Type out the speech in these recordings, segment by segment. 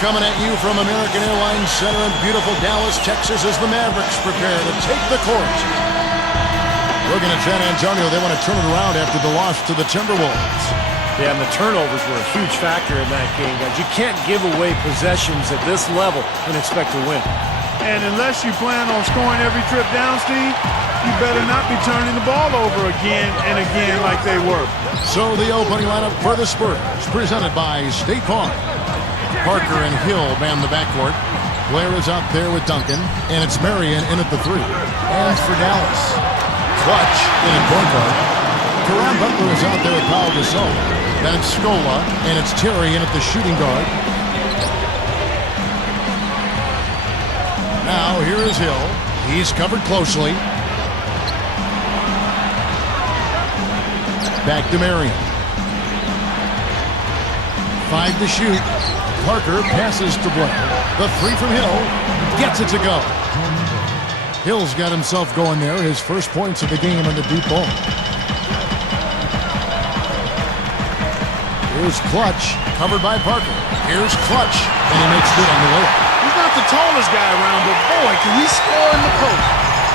coming at you from American Airlines Center in beautiful Dallas, Texas, as the Mavericks prepare to take the court. Looking at San Antonio, they want to turn it around after the loss to the Timberwolves. Yeah, and the turnovers were a huge factor in that game, guys. You can't give away possessions at this level and expect to win. And unless you plan on scoring every trip down, Steve, you better not be turning the ball over again and again like they were. So the opening lineup for the Spurs, presented by State Farm. Parker and Hill man the backcourt. Blair is out there with Duncan, and it's Marion in at the three. And for Dallas, Clutch in at point guard. Caron Butler is out there with Paul Gasol. Then it's Scola, and it's Terry in at the shooting guard. Now here is Hill. He's covered closely. Back to Marion. 5 to shoot. Parker passes to Blair. The three from Hill. Gets it to go. Hill's got himself going there. His first points of the game on the deep ball. Here's Clutch, covered by Parker. Here's Clutch, and he makes good on the layup. He's not the tallest guy around, but boy, can he score in the post.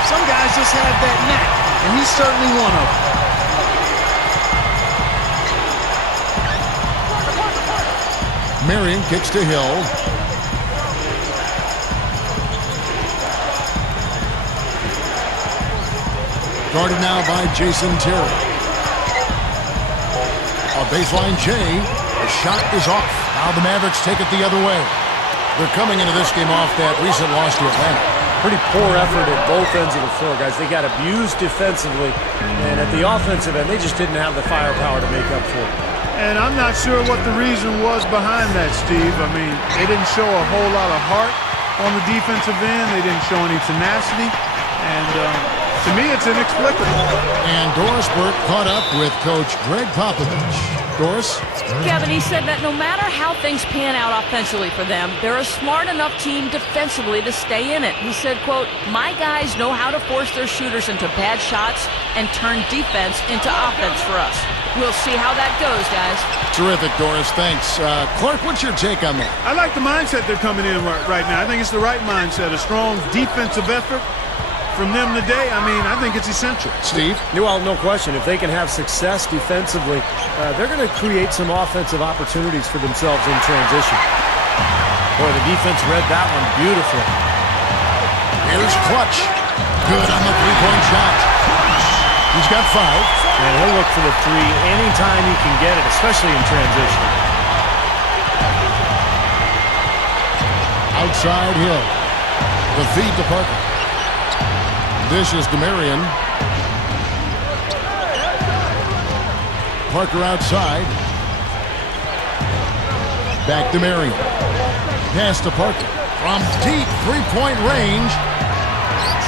Some guys just have that knack, and he's certainly one of them. Marion kicks to Hill. Guarded now by Jason Terry. A baseline J. The shot is off. Now the Mavericks take it the other way. They're coming into this game off that recent loss to Atlanta. Pretty poor effort at both ends of the floor, guys. They got abused defensively, and at the offensive end, they just didn't have the firepower to make up for it. And I'm not sure what the reason was behind that, Steve. I mean, they didn't show a whole lot of heart on the defensive end. They didn't show any tenacity. And to me, it's inexplicable. And Doris Burke caught up with Coach Greg Popovich. Doris? Kevin, he said that no matter how things pan out offensively for them, they're a smart enough team defensively to stay in it. He said, quote, "My guys know how to force their shooters into bad shots and turn defense into offense for us." We'll see how that goes, guys. Terrific, Doris. Thanks. Clark, what's your take on that? I like the mindset they're coming in right now. I think it's the right mindset. A strong defensive effort from them today. I mean, I think it's essential. Steve? Well, no question. If they can have success defensively, they're going to create some offensive opportunities for themselves in transition. Boy, the defense read that one beautifully. Here's Clutch. Good on the three-point shot. He's got 5. And he'll look for the three anytime he can get it, especially in transition. Outside Hill. The feed to Parker. Dishes to Marion. Parker outside. Back to Marion. Pass to Parker. From deep three-point range.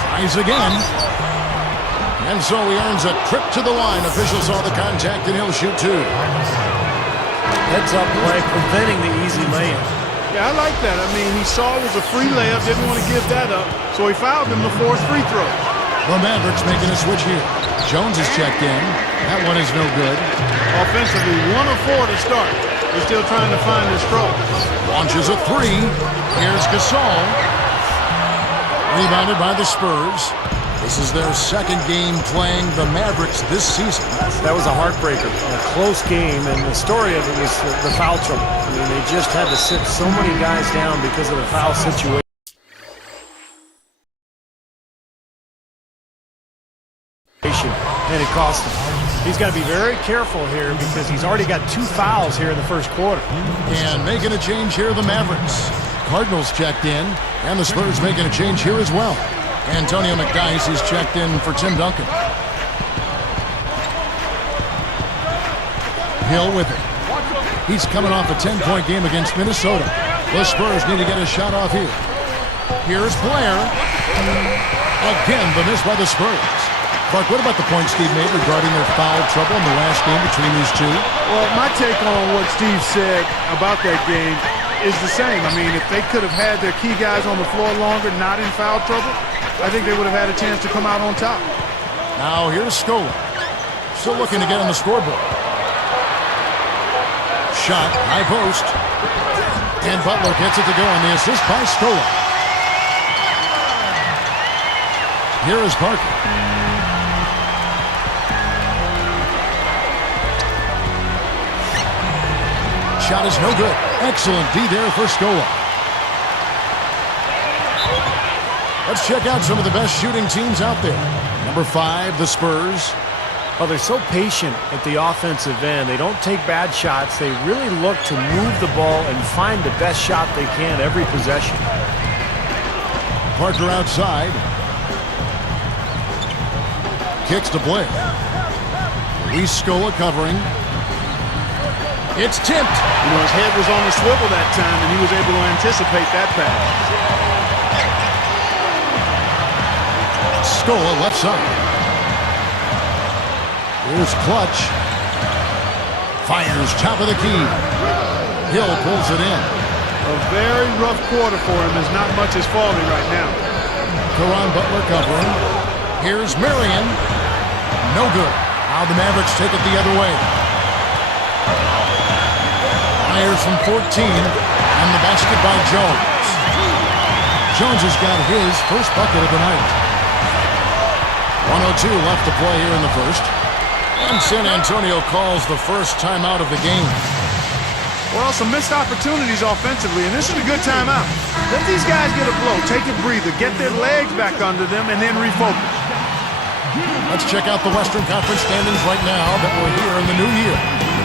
Tries again. And so he earns a trip to the line. Officials saw the contact, and he'll shoot 2. Heads-up play, preventing the easy layup. Yeah, I like that. I mean, he saw it was a free layup, didn't want to give that up, so he fouled him to force free throw. The Mavericks making a switch here. Jones is checked in. That one is no good. Offensively, 1 of 4 to start. They're still trying to find their stroke. Launches a 3. Here's Gasol. Rebounded by the Spurs. This is their second game playing the Mavericks this season. That was a heartbreaker, a close game, and the story of it was the foul trouble. I mean, they just had to sit so many guys down because of the foul situation. And it cost him. He's got to be very careful here because he's already got 2 fouls here in the first quarter. And making a change here, the Mavericks. Cardinals checked in, and the Spurs making a change here as well. Antonio McDyess is checked in for Tim Duncan. Hill with it. He's coming off a 10-point game against Minnesota. The Spurs need to get a shot off here. Here's Blair. Again, the miss by the Spurs. Clark, what about the point Steve made regarding their foul trouble in the last game between these two? Well, my take on what Steve said about that game is the same. I mean, if they could have had their key guys on the floor longer, not in foul trouble, I think they would have had a chance to come out on top. Now here's Scola. Still looking to get on the scoreboard. Shot, high post. And Butler gets it to go on the assist by Scola. Here is Parker. Shot is no good. Excellent D there for Scola. Let's check out some of the best shooting teams out there. Number 5, the Spurs. Well, they're so patient at the offensive end. They don't take bad shots. They really look to move the ball and find the best shot they can every possession. Parker outside. Kicks to Blair. Luis Scola covering. It's tipped. You know, his head was on the swivel that time, and he was able to anticipate that pass. Scola left side. Here's Clutch. Fires top of the key. Hill pulls it in. A very rough quarter for him as not much is falling right now. Caron Butler covering. Here's Marion. No good. Now the Mavericks take it the other way. Fires from 14. And the basket by Jones. Jones has got his first bucket of the night. 1:02 left to play here in the first. And San Antonio calls the first timeout of the game. Well, some missed opportunities offensively, and this is a good timeout. Let these guys get a blow, take a breather, get their legs back under them, and then refocus. Let's check out the Western Conference standings right now that we're here in the new year.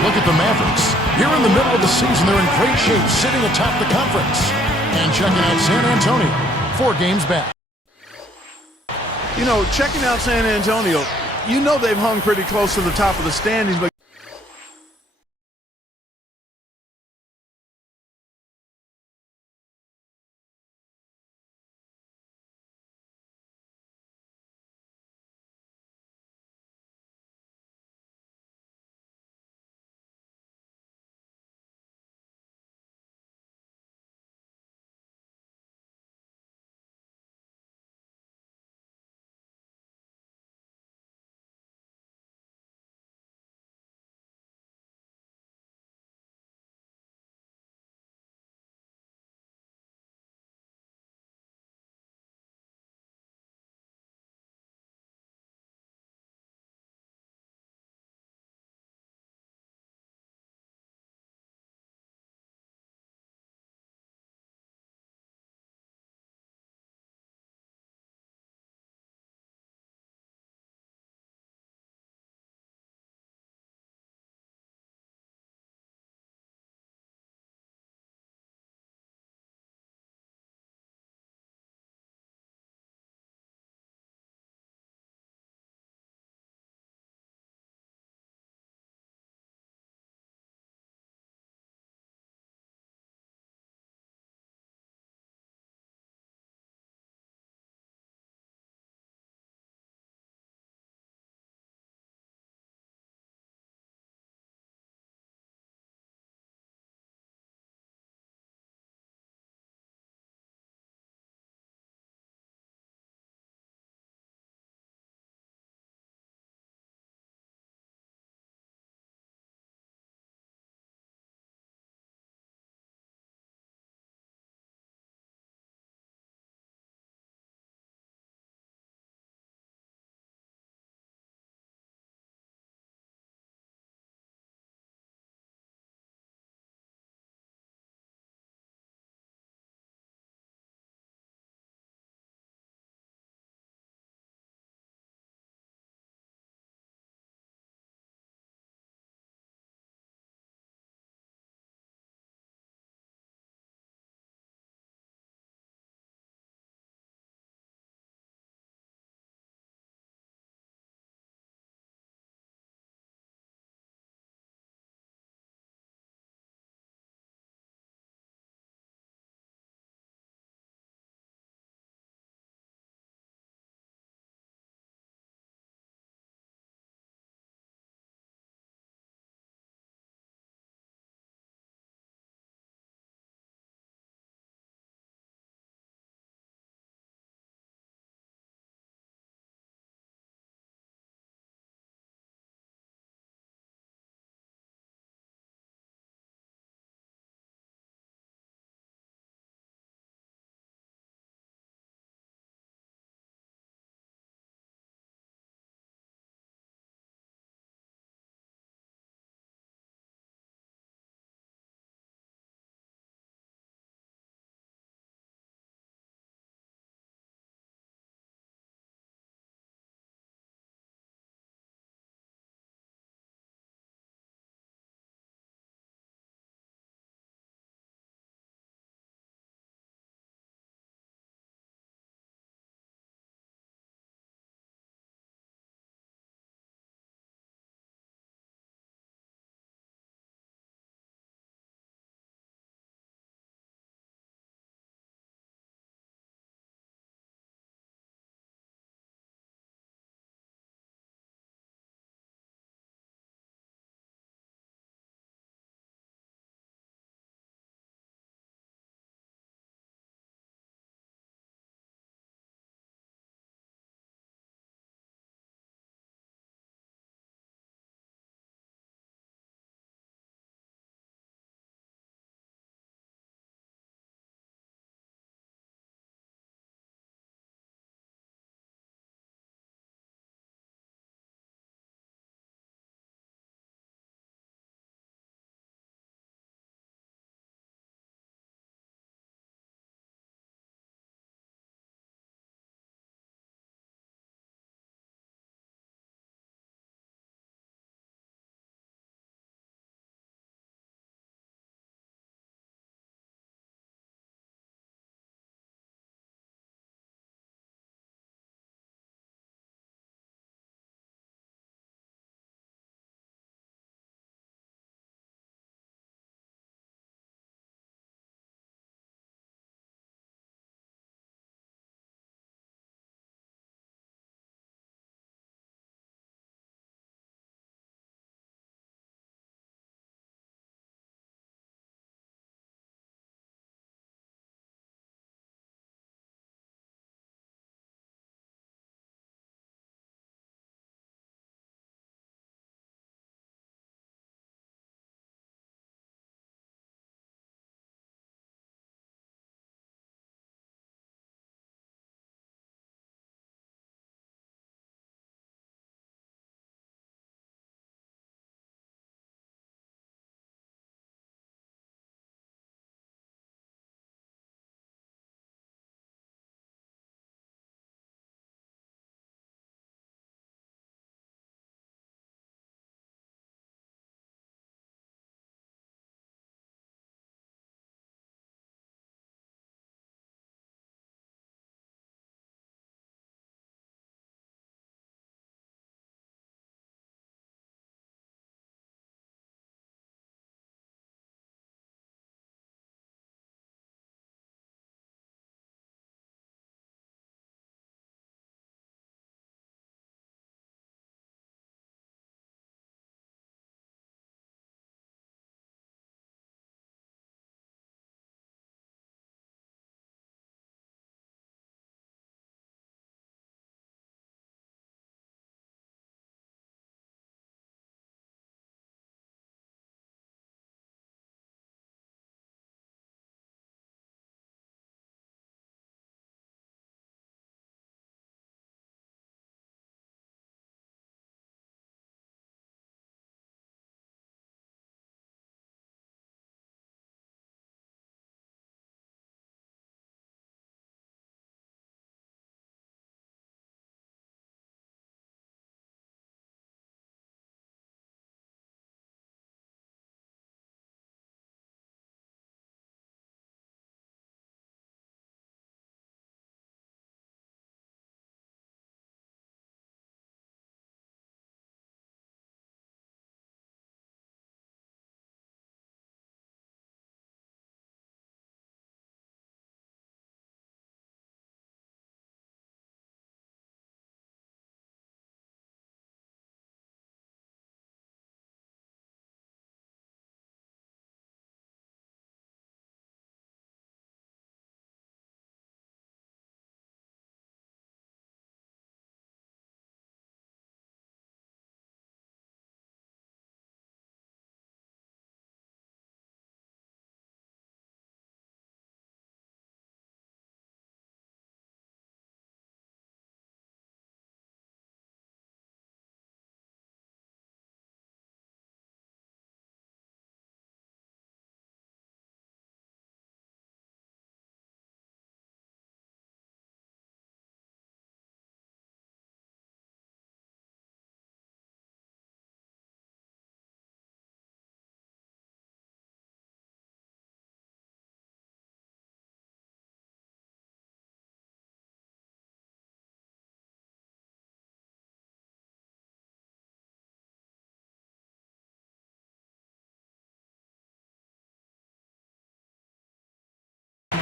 Look at the Mavericks. Here in the middle of the season, they're in great shape, sitting atop the conference. And checking out San Antonio, 4 games back. You know, checking out San Antonio, you know they've hung pretty close to the top of the standings, but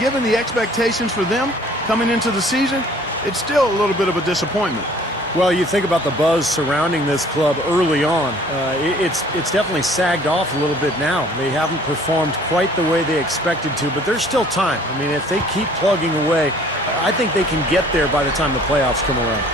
given the expectations for them coming into the season, it's still a little bit of a disappointment. Well, you think about the buzz surrounding this club early on. It's definitely sagged off a little bit now. They haven't performed quite the way they expected to, but there's still time. I mean, if they keep plugging away, I think they can get there by the time the playoffs come around.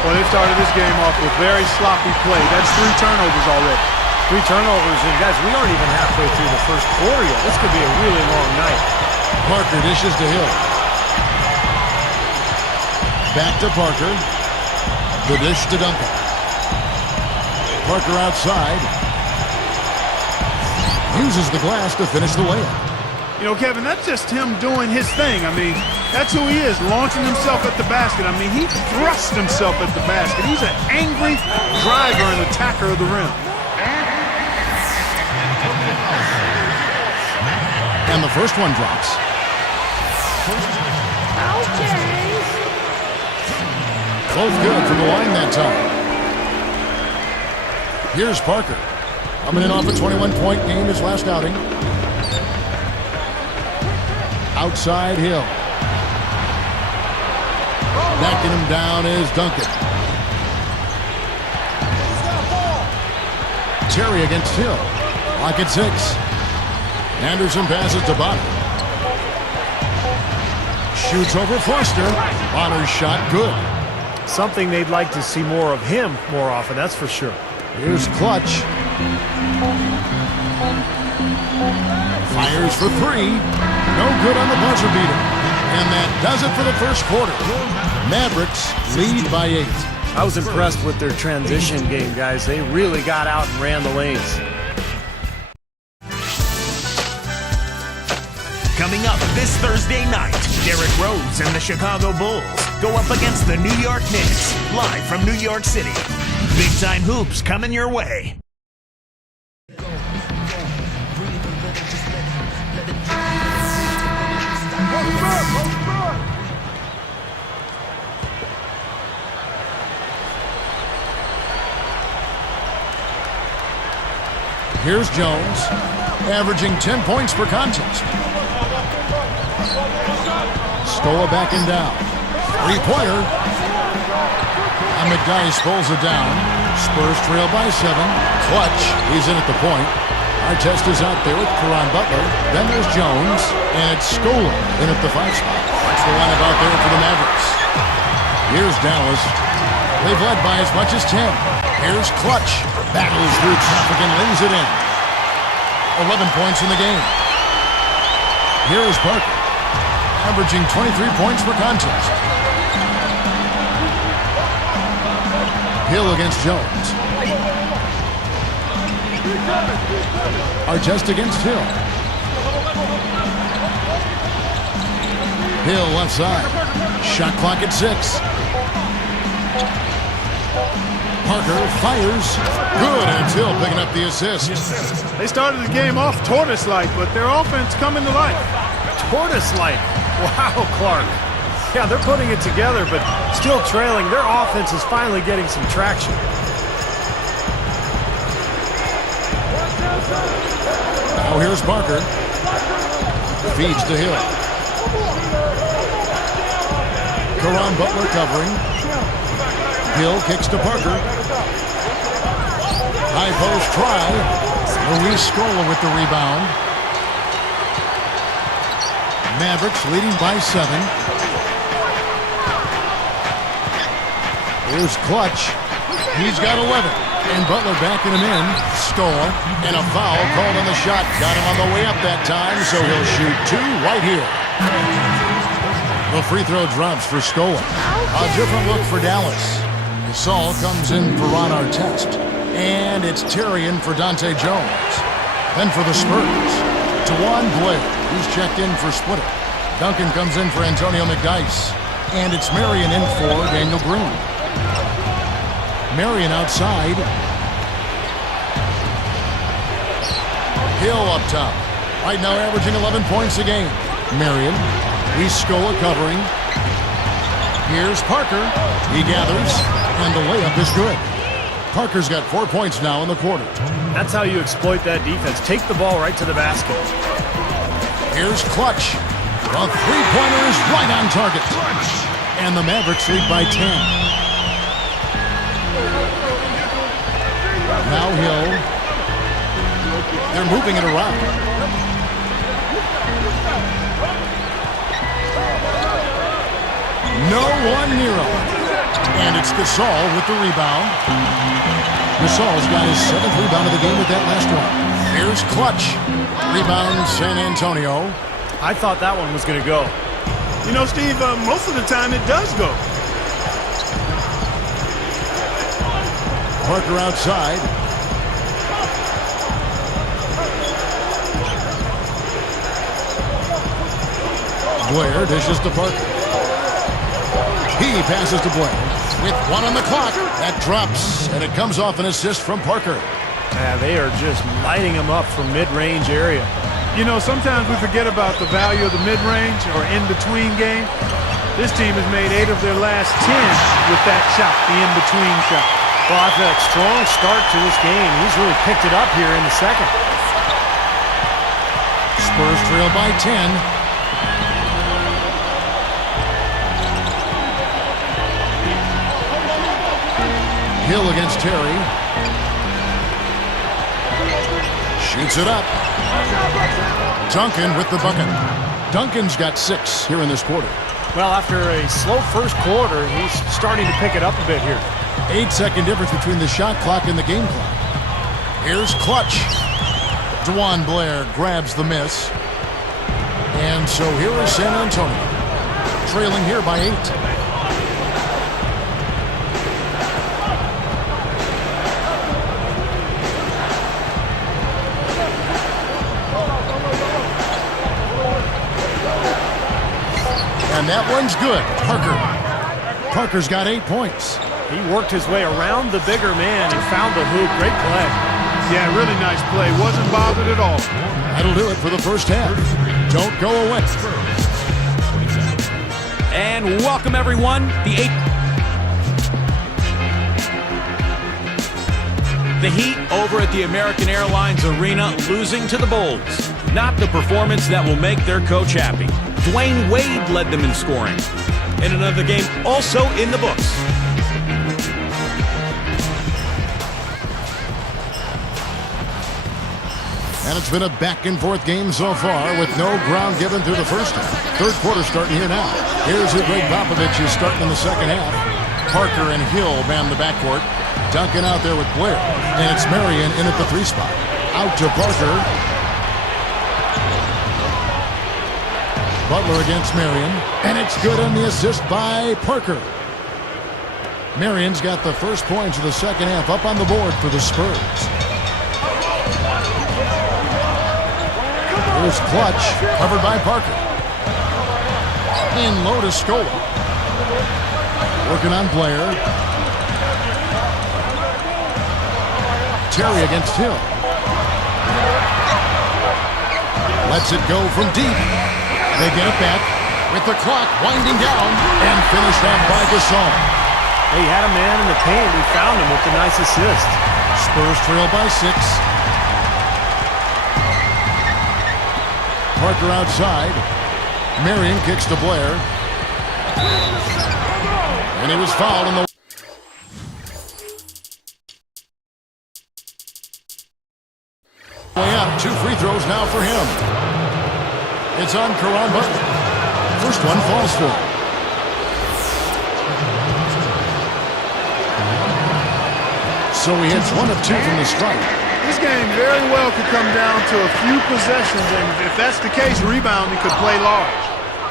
Well, they started this game off with very sloppy play. That's 3 turnovers already. 3 turnovers, and guys, we aren't even halfway through the first quarter yet. This could be a really long night. Parker dishes to Hill. Back to Parker. The dish to Duncan. Parker outside. Uses the glass to finish the layup. You know, Kevin, that's just him doing his thing. I mean, that's who he is, launching himself at the basket. I mean, he thrusts himself at the basket. He's an angry driver and attacker of the rim. And the first one drops. Both good from the line that time. Here's Parker. Coming in off a 21-point game his last outing. Outside Hill. Backing him down is Duncan. Terry against Hill. Lock at 6. Anderson passes to Bonner. Shoots over Foster. Bonner's shot good. Something they'd like to see more of him more often, that's for sure. Here's Clutch. Fires for 3. No good on the buzzer beater. And that does it for the first quarter. Mavericks lead by 8. I was impressed with their transition game, guys. They really got out and ran the lanes. Coming up this Thursday night, Derrick Rose and the Chicago Bulls go up against the New York Knicks, live from New York City. Big time hoops coming your way. Here's Jones, averaging 10 points per contest. Stoa backing down. 3-pointer. And McDyess pulls it down. Spurs trail by 7. Clutch, he's in at the point. Artest is out there with Caron Butler. Then there's Jones, and it's Scola in at the 5 spot. Watch the lineup out there for the Mavericks. Here's Dallas. They've led by as much as 10. Here's Clutch. Battles through traffic and lays it in. 11 points in the game. Here is Parker, averaging 23 points per contest. Hill against Jones. Artest against Hill. Hill left side. Shot clock at 6. Parker fires. Good, and it's Hill picking up the assist. They started the game off tortoise-like, but their offense coming to life. Tortoise-like. Wow, Clark. Yeah, they're putting it together, but still trailing. Their offense is finally getting some traction. Now here's Parker. Feeds to Hill. Caron Butler covering. Hill kicks to Parker. High post try. Luis Scola with the rebound. Mavericks leading by 7. Here's Clutch. He's got 11. And Butler backing him in. Scola. And a foul called on the shot. Got him on the way up that time, so he'll shoot 2 right here. The free throw drops for Scola. A different look for Dallas. Gasol comes in for Ron Artest. And it's Terry in for Dante Jones. Then for the Spurs, Tawan Blair. He's checked in for Splitter. Duncan comes in for Antonio McDyess. And it's Marion in for Daniel Green. Marion outside. Hill up top. Right now averaging 11 points a game. Marion. He's Scola covering. Here's Parker. He gathers. And the layup is good. Parker's got 4 points now in the quarter. That's how you exploit that defense. Take the ball right to the basket. Here's Clutch. The three-pointer is right on target. And the Mavericks lead by 10. Now Hill. They're moving it around. No one near him. And it's Gasol with the rebound. Gasol's got his 7th rebound of the game with that last one. Here's Clutch. Rebound San Antonio. I thought that one was going to go. You know, Steve, most of the time it does go. Parker outside. Blair dishes to Parker. He passes to Blair. With 1 on the clock, that drops, and it comes off an assist from Parker. Yeah, they are just lighting him up from mid-range area. You know, sometimes we forget about the value of the mid-range or in-between game. This team has made 8 of their last 10 with that shot, the in-between shot. Well, after that strong start to this game, he's really picked it up here in the second. Spurs trail by 10. Hill against Terry. Shoots it up. Duncan with the bucket. Duncan's got 6 here in this quarter. Well, after a slow first quarter, he's starting to pick it up a bit here. 8-second difference between the shot clock and the game clock. Here's Clutch. DeJuan Blair grabs the miss. And so here is San Antonio, trailing here by 8. And that one's good. Parker's got 8 points. He worked his way around the bigger man and found the hoop. Great play. Yeah, really nice play. Wasn't bothered at all. That'll do it for the first half. Don't go away. And welcome, everyone. The Heat over at the American Airlines Arena losing to the Bulls. Not the performance that will make their coach happy. Dwayne Wade led them in scoring. In another game also in the books. And it's been a back-and-forth game so far with no ground given through the first half. Third quarter starting here now. Here's who Greg Popovich is starting in the second half. Parker and Hill man the backcourt. Duncan out there with Blair. And it's Marion in at the 3 spot. Out to Parker. Butler against Marion. And it's good on the assist by Parker. Marion's got the first points of the second half up on the board for the Spurs. Here's Clutch, covered by Parker. In low to Scola. Working on Blair. Terry against Hill. Lets it go from deep. They get it back with the clock winding down and finished off by Gasol. He had a man in the paint. He found him with the nice assist. Spurs trail by 6. Parker outside. Marion kicks to Blair. And he was fouled in the... Way up. 2 free throws now for him. It's on Caron Butler. First one falls for him. So he hits 1 of 2 from the strike. This game very well could come down to a few possessions, and if that's the case, rebounding could play large.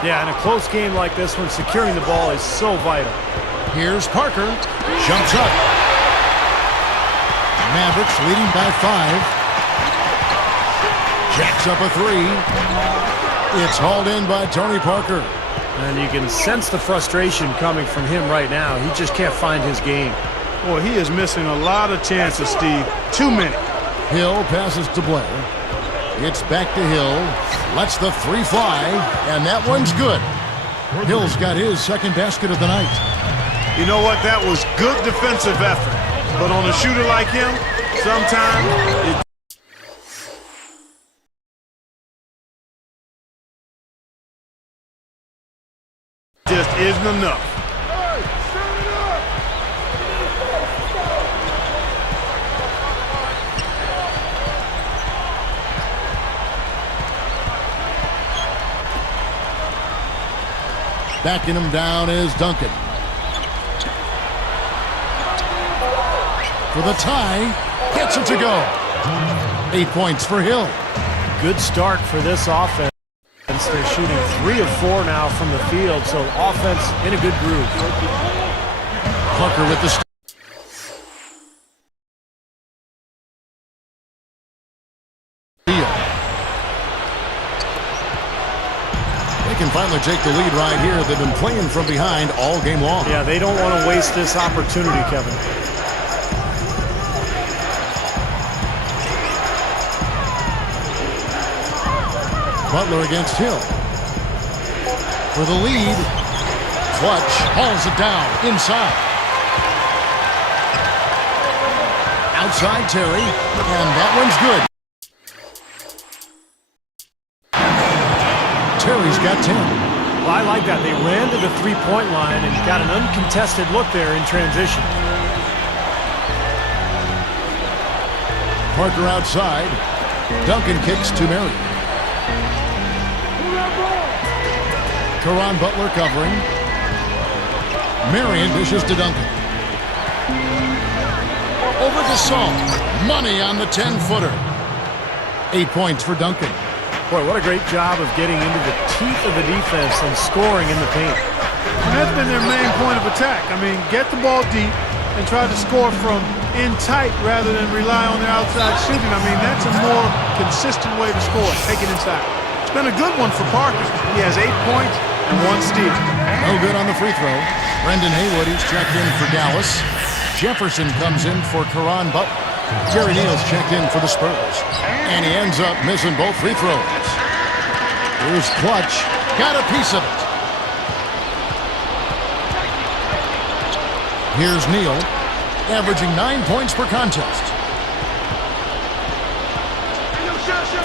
Yeah, in a close game like this one, securing the ball is so vital. Here's Parker. Jumps up. Mavericks leading by 5. Jacks up a 3. It's hauled in by Tony Parker. And you can sense the frustration coming from him right now. He just can't find his game. Boy, he is missing a lot of chances, Steve. Too many. Hill passes to Blair. It's back to Hill. Lets the 3 fly, and that one's good. Hill's got his second basket of the night. You know what? That was good defensive effort. But on a shooter like him, sometimes it just isn't enough. Backing him down is Duncan. For the tie, gets it to go. 8 points for Hill. Good start for this offense. They're shooting 3 of 4 now from the field, so offense in a good groove. Parker with the steal. They can finally take the lead right here. They've been playing from behind all game long. Yeah, they don't want to waste this opportunity, Kevin. Butler against Hill. For the lead. Clutch hauls it down inside. Outside Terry, and that one's good. Terry's got 10. Well, I like that. They ran to the three-point line and got an uncontested look there in transition. Parker outside. Duncan kicks to Mary. Caron Butler covering. Marion dishes to Duncan. Over to Song. Money on the 10-footer. 8 points for Duncan. Boy, what a great job of getting into the teeth of the defense and scoring in the paint. And that's been their main point of attack. I mean, get the ball deep and try to score from in tight rather than rely on their outside shooting. I mean, that's a more consistent way to score. Take it inside. It's been a good one for Parker. He has 8 points and 1 steal. No good on the free throw. Brendan Haywood, he's checked in for Dallas. Jefferson comes in for Caron Butler. Jerry Neal's checked in for the Spurs. And he ends up missing both free throws. Here's Clutch. Got a piece of it. Here's Neal, averaging 9 points per contest.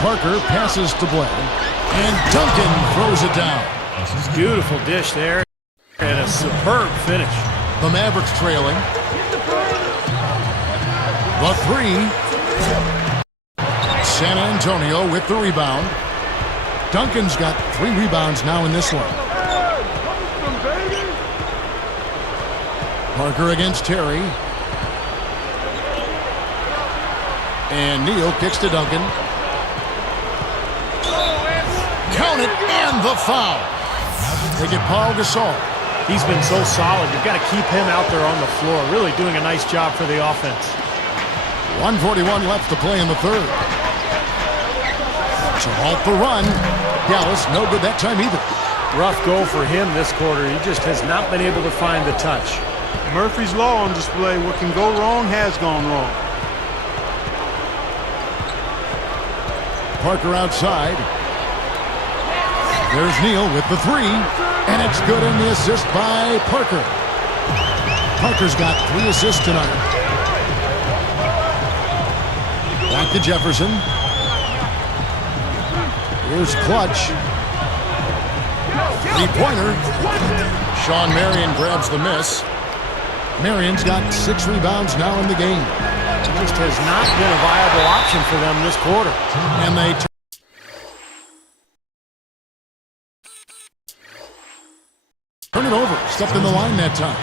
Parker passes to Blair. And Duncan throws it down. Beautiful dish there. And a superb finish. The Mavericks trailing. The three. San Antonio with the rebound. Duncan's got 3 rebounds now in this one. Parker against Terry. And Neal kicks to Duncan. Count it, and the foul. They get Paul Gasol. He's been so solid. You've got to keep him out there on the floor. Really doing a nice job for the offense. 1:41 left to play in the third. To halt the run. Dallas, no good that time either. Rough go for him this quarter. He just has not been able to find the touch. Murphy's Law on display. What can go wrong has gone wrong. Parker outside. There's Neal with the 3. And it's good in the assist by Parker. Parker's got 3 assists tonight. Back to Jefferson. Here's Clutch. 3-pointer. Sean Marion grabs the miss. Marion's got 6 rebounds now in the game. It just has not been a viable option for them this quarter. And they turn it over. Stepped in the line that time.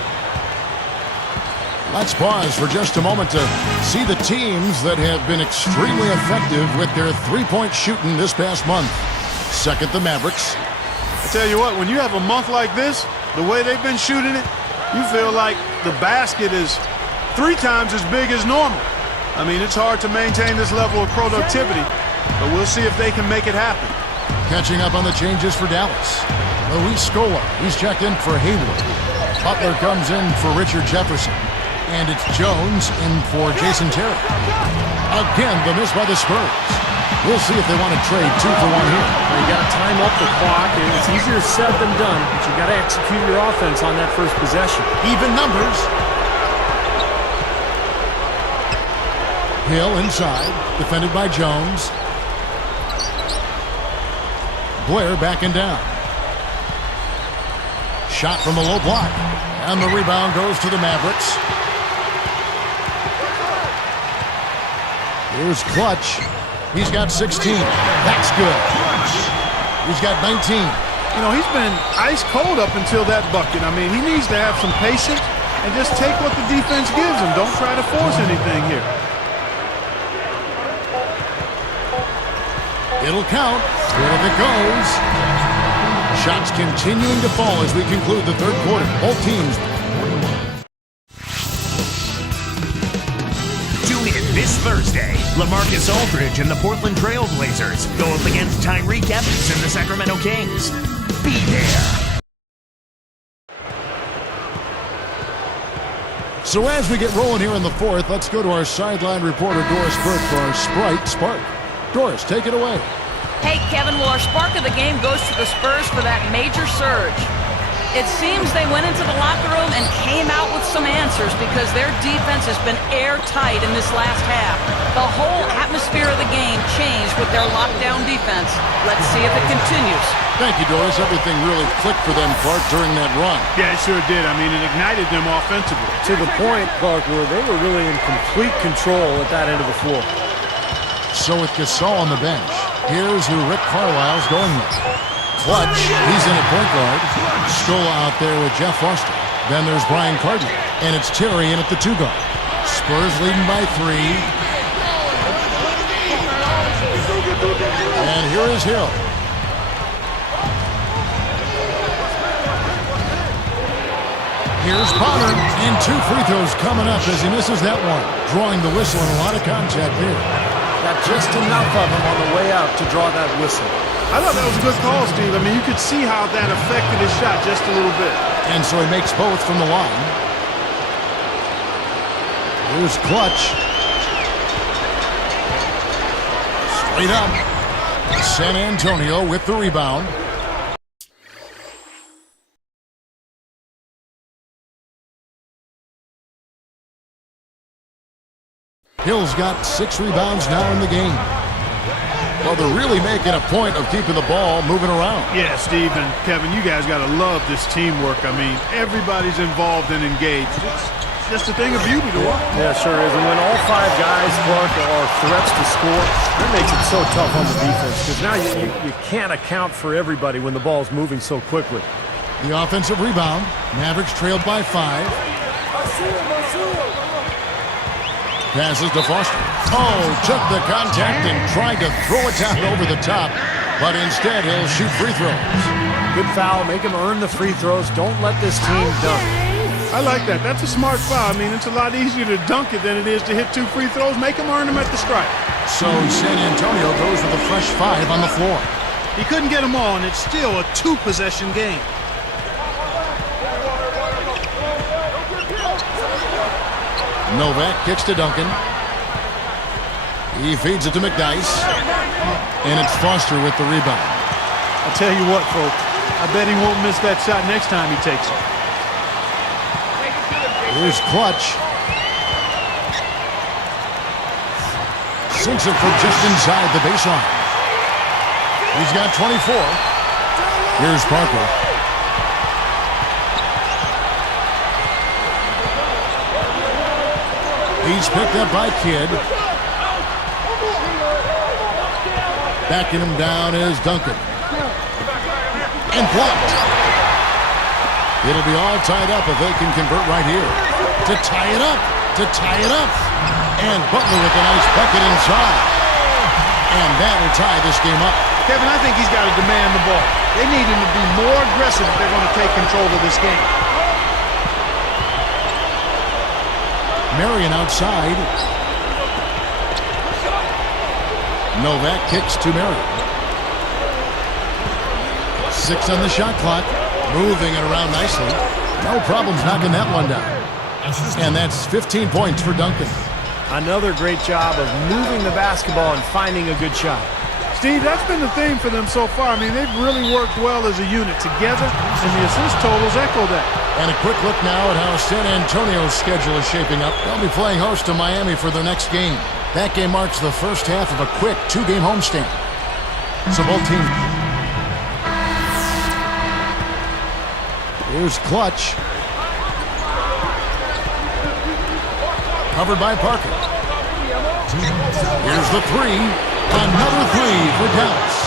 Let's pause for just a moment to see the teams that have been extremely effective with their three-point shooting this past month. Second, the Mavericks. I tell you what, when you have a month like this, the way they've been shooting it, you feel like the basket is 3 times as big as normal. I mean, it's hard to maintain this level of productivity, but we'll see if they can make it happen. Catching up on the changes for Dallas. Luis Scola, he's checked in for Haywood. Butler comes in for Richard Jefferson. And it's Jones in for Jason Terry. Again, the miss by the Spurs. We'll see if they want to trade 2 for 1 here. Well, you got to time up the clock. It's easier said than done, but you got to execute your offense on that first possession. Even numbers. Hill inside, defended by Jones. Blair backing down. Shot from the low block. And the rebound goes to the Mavericks. Here's Clutch. He's got 16. That's good. He's got 19. You know, he's been ice cold up until that bucket. I mean, he needs to have some patience and just take what the defense gives him. Don't try to force anything here. It'll count. Good if it goes. Shots continuing to fall as we conclude the third quarter. Both teams. Tune in this Thursday. LaMarcus Aldridge and the Portland Trail Blazers go up against Tyreke Evans and the Sacramento Kings. Be there. So as we get rolling here in the fourth, let's go to our sideline reporter, Doris Burke, for our Sprite Spark. Doris, take it away. Hey, Kevin, well, our spark of the game goes to the Spurs for that major surge. It seems they went into the locker room and came out with some answers because their defense has been airtight in this last half. The whole atmosphere of the game changed with their lockdown defense. Let's see if it continues. Thank you, Doris. Everything really clicked for them, Clark, during that run. Yeah, it sure did. I mean, it ignited them offensively. To the point, Clark, where they were really in complete control at that end of the floor. So with Gasol on the bench, here's who Rick Carlisle's going with. Clutch, he's in at point guard. Scola out there with Jeff Foster. Then there's Brian Cardinal. And it's Terry in at the 2 guard. Spurs leading by 3. And here is Hill. Here's Potter. And 2 free throws coming up as he misses that one. Drawing the whistle and a lot of contact there. Got just enough of him on the way out to draw that whistle. I thought that was a good call, Steve. I mean, you could see how that affected his shot just a little bit. And so he makes both from the line. Here's Clutch. Straight up. San Antonio with the rebound. Hill's got 6 rebounds now in the game. Well, they're really making a point of keeping the ball moving around. Yeah, Steve and Kevin, you guys got to love this teamwork. I mean, everybody's involved and engaged. It's just a thing of beauty to watch. Yeah, sure is. And when all 5 guys, Clark, are threats to score, that makes it so tough on the defense because now you can't account for everybody when the ball's moving so quickly. The offensive rebound. Mavericks trailed by 5. Passes to Foster. Oh, took the contact and tried to throw it down over the top, but instead he'll shoot free throws. Good foul. Make him earn the free throws. Don't let this team dunk. I like that. That's a smart foul. I mean, it's a lot easier to dunk it than it is to hit 2 free throws. Make him earn them at the stripe. So San Antonio goes with a fresh 5 on the floor. He couldn't get them all, and it's still a 2-possession game. Novak kicks to Duncan. He feeds it to McDyess. And it's Foster with the rebound. I'll tell you what, folks. I bet he won't miss that shot next time he takes it. Here's Clutch. Sinks it from just inside the baseline. He's got 24. Here's Parker. He's picked up by Kidd. Backing him down is Duncan. And blocked. It'll be all tied up if they can convert right here. To tie it up. To tie it up. And Butler with a nice bucket inside. And that'll tie this game up. Kevin, I think he's got to demand the ball. They need him to be more aggressive if they're going to take control of this game. Marion outside. Novak kicks to Marion. 6 on the shot clock. Moving it around nicely. No problems knocking that one down. And that's 15 points for Duncan. Another great job of moving the basketball and finding a good shot. Steve, that's been the theme for them so far. I mean, they've really worked well as a unit together, and the assist totals echo that. And a quick look now at how San Antonio's schedule is shaping up. They'll be playing host to Miami for their next game. That game marks the first half of a quick two-game homestand. So both teams. Here's Clutch. Covered by Parker. Here's the three. Another three for Dallas.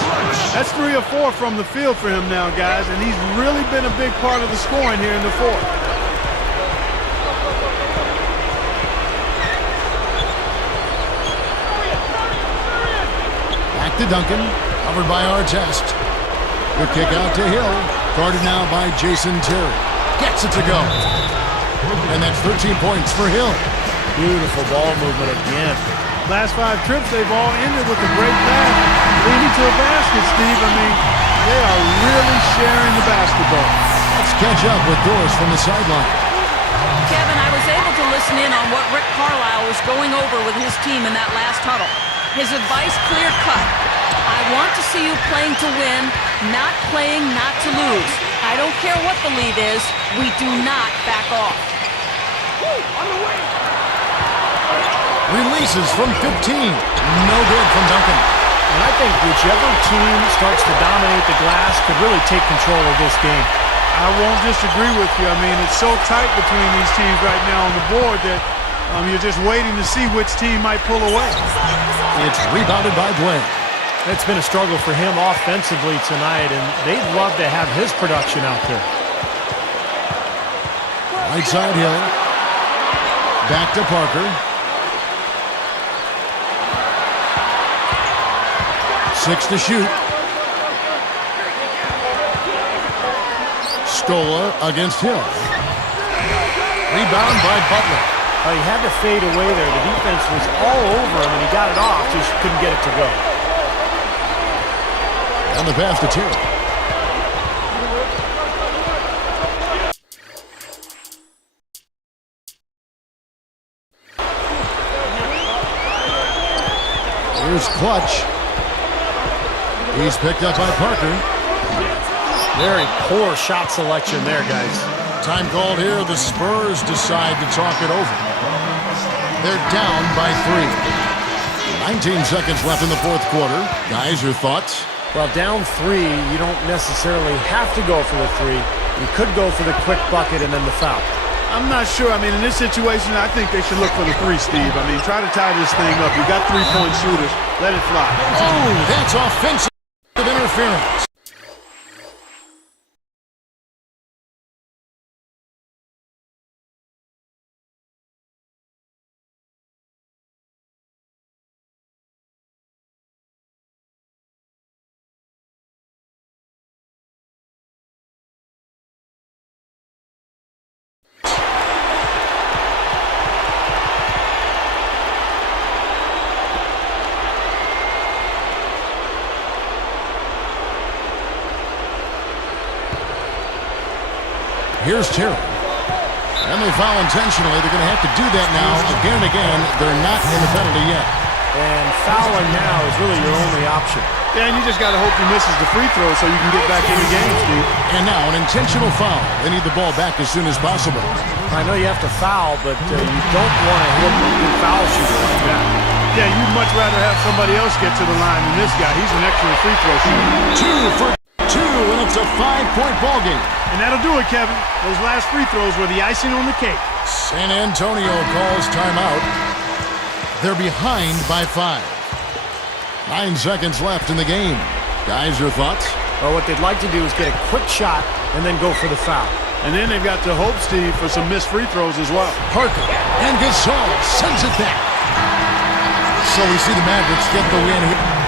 That's 3 or 4 from the field for him now, guys, and he's really been a big part of the scoring here in the fourth. Back to Duncan. Covered by Artest. Good kick out to Hill. Guarded now by Jason Terry. Gets it to go. And that's 13 points for Hill. Beautiful ball movement again. Last 5 trips, they've all ended with a great pass leading to a basket, Steve. I mean, they are really sharing the basketball. Let's catch up with Doris from the sideline. Kevin, I was able to listen in on what Rick Carlisle was going over with his team in that last huddle. His advice clear-cut. I want to see you playing to win, not playing not to lose. I don't care what the lead is. We do not back off. Releases from 15. No good from Duncan. And I think whichever team starts to dominate the glass could really take control of this game. I won't disagree with you. I mean, it's so tight between these teams right now on the board that you're just waiting to see which team might pull away. It's rebounded by Blaine. It's been a struggle for him offensively tonight, and they'd love to have his production out there. Right side Hill. Back to Parker. 6 to shoot. Scola against Hill. Rebound by Butler. He had to fade away there. The defense was all over him, and he got it off, just couldn't get it to go. And the pass to Terry. Here's Clutch. He's picked up by Parker. Very poor shot selection there, guys. Time called here. The Spurs decide to talk it over. They're down by 3. 19 seconds left in the fourth quarter. Guys, your thoughts? Well, down 3, you don't necessarily have to go for the 3. You could go for the quick bucket and then the foul. I'm not sure. I mean, in this situation, I think they should look for the 3, Steve. I mean, try to tie this thing up. You got 3-point shooters. Let it fly. Oh, that's offensive interference. Here's Terry. And they foul intentionally. They're going to have to do that now again and again. They're not in the penalty yet. And fouling now is really your only option. Yeah, and you just got to hope he misses the free throw so you can get back in the game, Steve. And now an intentional foul. They need the ball back as soon as possible. I know you have to foul, but you don't want to hit a good foul shooter like that. Yeah, you'd much rather have somebody else get to the line than this guy. He's an excellent free throw shooter. 2 for 2, and it's a 5-point ball game. And that'll do it, Kevin. Those last free throws were the icing on the cake. San Antonio calls timeout. They're behind by 5. 9 seconds left in the game. Guys, your thoughts? Well, what they'd like to do is get a quick shot and then go for the foul. And then they've got to hope, Steve, for some missed free throws as well. Parker and Gasol sends it back. So we see the Mavericks get the win here.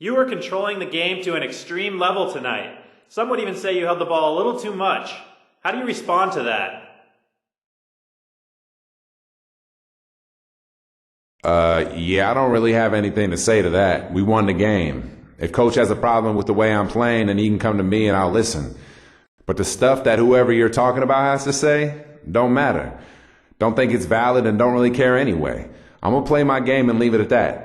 You were controlling the game to an extreme level tonight. Some would even say you held the ball a little too much. How do you respond to that? Yeah, I don't really have anything to say to that. We won the game. If coach has a problem with the way I'm playing, then he can come to me and I'll listen. But the stuff that whoever you're talking about has to say, don't matter. Don't think it's valid and don't really care anyway. I'm gonna play my game and leave it at that.